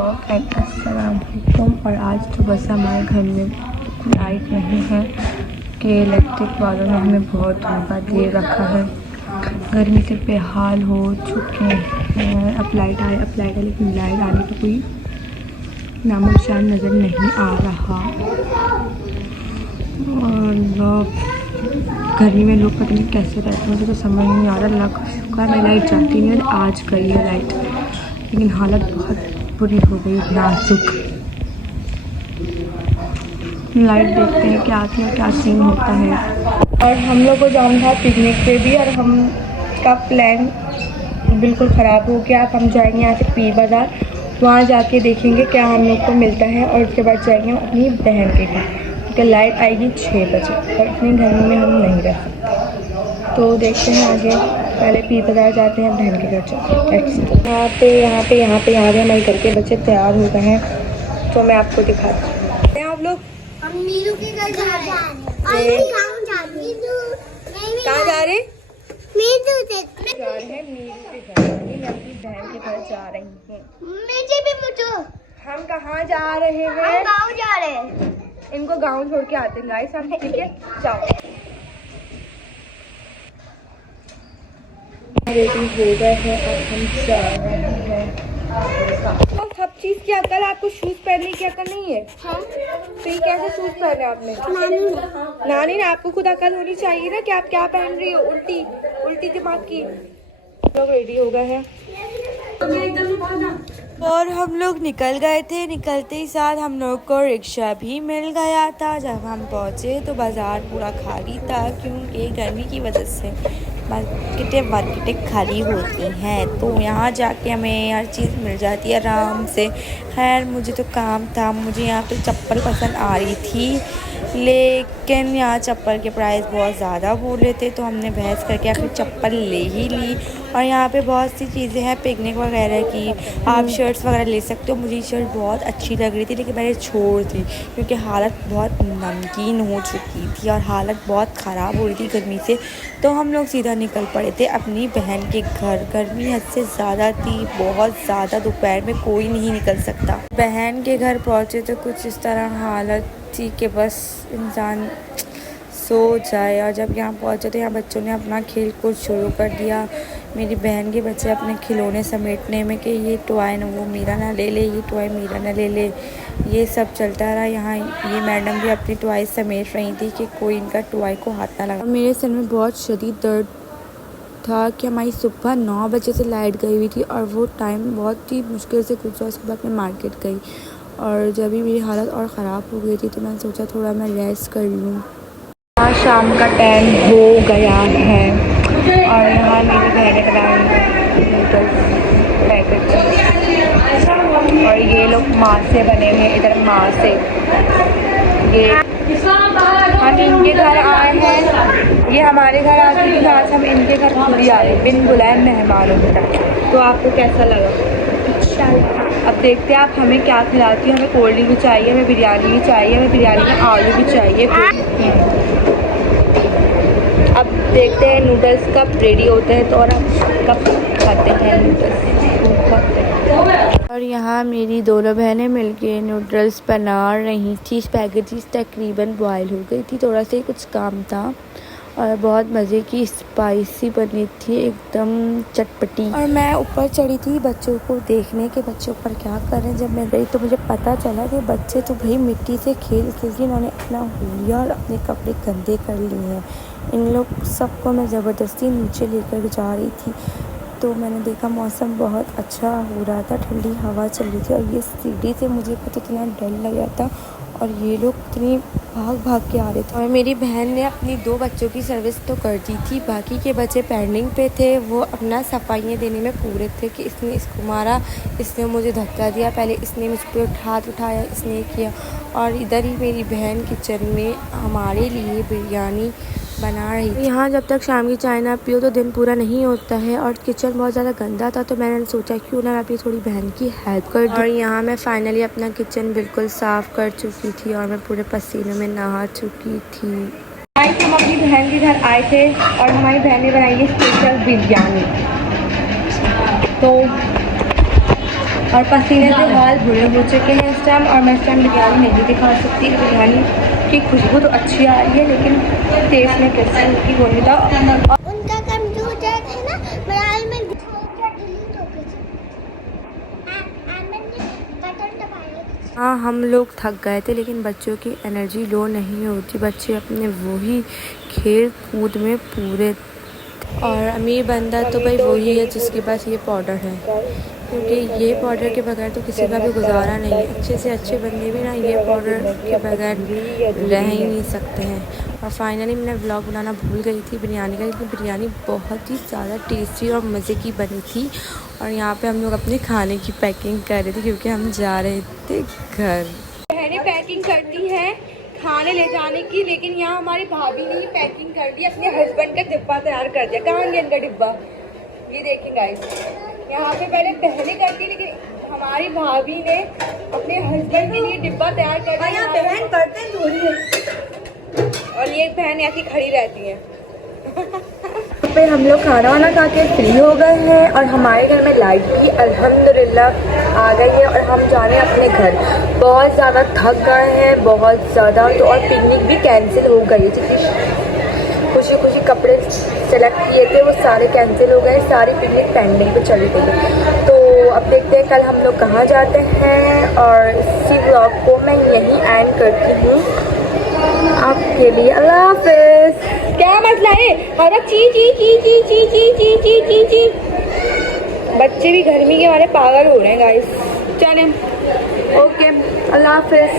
Vlog and अस्सलाम वालेकुम। और आज सुबह से हमारे घर में लाइट नहीं है कि इलेक्ट्रिक वालों ने हमें बहुत धोखा दे रखा है। गर्मी से बेहाल हो चुके हैं। अब लाइट आए लेकिन लाइट आने का कोई नामो निशान नज़र नहीं आ रहा। और गर्मी में लोग पता नहीं कैसे रहते हैं, मुझे तो समझ नहीं आ रहा। अल्लाह का शुक्र है लाइट जाती नहीं है। आज गई है लाइट, लेकिन हालत बहुत बुरी हो गई, नाजुक। लाइट देखते हैं क्या आती है, क्या सीन होता है। और हम लोग को जाना था पिकनिक पे भी, और हम का प्लान बिल्कुल ख़राब हो गया। अब हम जाएंगे यहाँ से पीर बाज़ार, वहाँ जाके देखेंगे क्या हम लोग को मिलता है, और उसके बाद जाएंगे अपनी बहन के घर, क्योंकि लाइट आएगी 6 बजे और इतनी गर्मी में हम नहीं रह सकते। तो देखते हैं आगे, पहले पीर बाज़ार जाते हैं, बहन के घर चलते हैं। यहाँ पे हमारे घर के बच्चे तैयार हो गए हैं, तो मैं आपको दिखाती हूँ। आप लोग हम नीलू के घर जा रहे हैं। और मैं गाँव जा रही हूँ। कहाँ जा रहे हैं? नीलू के जा रहे हैं नीलू के घर, मैं अपनी बहन के घर जा रही हूँ। मुझे भी पूछो। हम कहाँ जा रहे हैं? हम गाँव जा रहे हैं। इनको गाँव छोड़ के आते हैं गाइस हम, ठीक है? जाओ। रेडी हो गए हैं, अब हम जा रहे हैं। सब चीज़ की अकल, आपको शूज़ पहनने की अकल नहीं है? तो ये कैसे शूज़ पहने आपने? नानी ने आपको खुद अकल होनी चाहिए ना कि आप क्या पहन रही हो। उल्टी दिमाग की। लोग रेडी हो गए हैं और हम लोग निकल गए थे। निकलते ही साथ हम लोग को रिक्शा भी मिल गया था। जब हम पहुँचे तो बाज़ार पूरा खाली था, क्योंकि गर्मी की वजह से मार्केटें खाली होती हैं, तो यहाँ जाके हमें हर चीज़ मिल जाती है आराम से। खैर मुझे तो काम था, मुझे यहाँ पे चप्पल पसंद आ रही थी, लेकिन यहाँ चप्पल के प्राइस बहुत ज़्यादा बोल रहे थे, तो हमने बहस करके आखिर चप्पल ले ही ली। और यहाँ पे बहुत सी चीज़ें हैं पिकनिक वगैरह की, आप शर्ट्स वगैरह ले सकते हो। मुझे शर्ट बहुत अच्छी लग रही थी, लेकिन मैंने छोड़ दी क्योंकि हालत बहुत नमकीन हो चुकी थी और हालत बहुत ख़राब हो रही थी गर्मी से। तो हम लोग सीधा निकल पड़े थे अपनी बहन के घर। गर्मी हद से ज़्यादा थी, बहुत ज़्यादा, दोपहर में कोई नहीं निकल सकता। बहन के घर पहुँचे तो कुछ इस तरह हालत थी कि बस इंसान सो जाए। और जब यहाँ पहुँचे तो यहाँ बच्चों ने अपना खेल कूद शुरू कर दिया। मेरी बहन के बच्चे अपने खिलौने समेटने में कि ये टॉय न वो मीरा ना ले ले, ये टॉय मीरा ना ले ले, ये सब चलता रहा। यहाँ ये मैडम भी अपनी टॉय समेट रही थी कि कोई इनका टॉय को हाथ ना लगा। मेरे सर में बहुत शदीद दर्द था कि हमारी सुबह 9 बजे से लाइट गई हुई थी और वो टाइम बहुत ही मुश्किल से गुजरा। उसके बाद मैं मार्केट गई और जब भी मेरी हालत और ख़राब हो गई थी तो मैंने सोचा थोड़ा मैं रेस्ट कर लूँ। आज शाम का टाइम हो गया है और यहाँ मेरी बहनें बनाई पैकेट, और ये लोग मासे बने हुए, इधर मासे। ये हम इनके घर आए हैं, ये हमारे घर आते हैं, आज हम इनके घर खुद ही आ रहे हैं बिन बुलाए मेहमानों की तरह। तो आपको कैसा लगा? अब देखते हैं आप हमें क्या खिलाती हो। हमें कोल्ड ड्रिंक भी चाहिए, हमें बिरयानी भी चाहिए, हमें बिरयानी में आलू भी चाहिए। अब देखते हैं नूडल्स कब रेडी होते हैं, तो और आप कब खाते हैं नूडल्स। और यहाँ मेरी दोनों बहनें मिलके नूडल्स बना रही थी। स्पैगेटीज तकरीबन बॉयल हो गई थी, थोड़ा सा ही कुछ काम था और बहुत मज़े की स्पाइसी बनी थी, एकदम चटपटी। और मैं ऊपर चढ़ी थी बच्चों को देखने के बच्चे ऊपर क्या कर रहे हैं। जब मैं गई तो मुझे पता चला कि बच्चे तो भाई मिट्टी से खेल के इन्होंने अपना हुलिया और अपने कपड़े गंदे कर लिए हैं। इन लोग सबको मैं ज़बरदस्ती नीचे लेकर जा रही थी, तो मैंने देखा मौसम बहुत अच्छा हो रहा था, ठंडी हवा चल रही थी। और ये सीढ़ी से मुझे पता इतना डर लग रहा था और ये लोग इतनी भाग के आ रहे थे। और मेरी बहन ने अपनी 2 बच्चों की सर्विस तो कर दी थी, बाकी के बच्चे पेंडिंग पे थे। वो अपना सफाइयाँ देने में पूरे थे कि इसने इसको मारा, इसने मुझे धक्का दिया, पहले इसने मुझ पर हाथ उठाया, इसने किया। और इधर ही मेरी बहन किचन में हमारे लिए बिरयानी बना रही थी। यहाँ जब तक शाम की चाय ना पियो तो दिन पूरा नहीं होता है। और किचन बहुत ज़्यादा गंदा था, तो मैंने सोचा क्यों ना मैं अपनी थोड़ी बहन की हेल्प कर दूँ। और यहाँ मैं फाइनली अपना किचन बिल्कुल साफ़ कर चुकी थी और मैं पूरे पसीने में नहा चुकी थी। हम अपनी बहन के घर आए थे और हमारी बहन ने बनाई है स्पेशल बिरयानी। तो और पसीने से हाल बुरे हो चुके हैं इस टाइम। और मैं इस टाइम बिरयानी नहीं दिखा सकती। बिरयानी की खुशबू तो अच्छी आ रही है लेकिन टेस्ट में कैसे उनकी वो नहीं था। उनका कंप्यूटर है ना मोबाइल में डिलीट हो गया। मैंने बटन दबाया। हाँ, हम लोग थक गए थे लेकिन बच्चों की एनर्जी लो नहीं होती। बच्चे अपने वही खेल कूद में पूरे। और अमीर बंदा तो भाई वही है जिसके पास ये पाउडर है, क्योंकि ये पाउडर के बगैर तो किसी का भी गुजारा नहीं है। अच्छे से अच्छे बंदे भी ना ये पाउडर के बगैर रह ही नहीं सकते हैं। और फाइनली मैंने व्लॉग बनाना भूल गई थी बिरयानी का, क्योंकि बिरयानी बहुत ही ज़्यादा टेस्टी और मज़े की बनी थी। और यहाँ पे हम लोग अपने खाने की पैकिंग कर रहे थे क्योंकि हम जा रहे थे घर। बहनें पैकिंग करती हैं खाने ले जाने की, लेकिन यहाँ हमारी भाभी ने पैकिंग कर दी, अपने हस्बैंड का डिब्बा तैयार कर दिया। कहाँ गया इनका डिब्बा? ये देखिए गाइस, यहाँ पे पहले बहनें करती, लेकिन हमारी भाभी ने अपने हस्बैंड के लिए डिब्बा तैयार कर दिया। बहन करते थोड़ी है और ये बहन ऐसी खड़ी रहती है। पे हम लोग खाना वाना खा के फ्री हो गए हैं और हमारे घर में लाइट भी अल्हम्दुलिल्लाह आ गई है और हम जा रहे हैं अपने घर। बहुत ज़्यादा थक गए हैं, बहुत ज़्यादा। तो और पिकनिक भी कैंसिल हो गई है, क्योंकि खुशी खुशी कपड़े सेलेक्ट किए थे वो सारे कैंसिल हो गए। सारी पिकनिक पेंडिंग पे चली गई। तो अब देखते हैं कल हम लोग कहाँ जाते हैं। और इसी व्लॉग को मैं यहीं एंड करती हूँ आपके लिए। अल्लाह हाफिज़। क्या मसला है? हर वक्त ची ची ची ची ची ची ची ची ची ची। बच्चे भी गर्मी के मारे पागल हो रहे हैं गाइस। चलें, ओके, अल्लाह हाफिज़।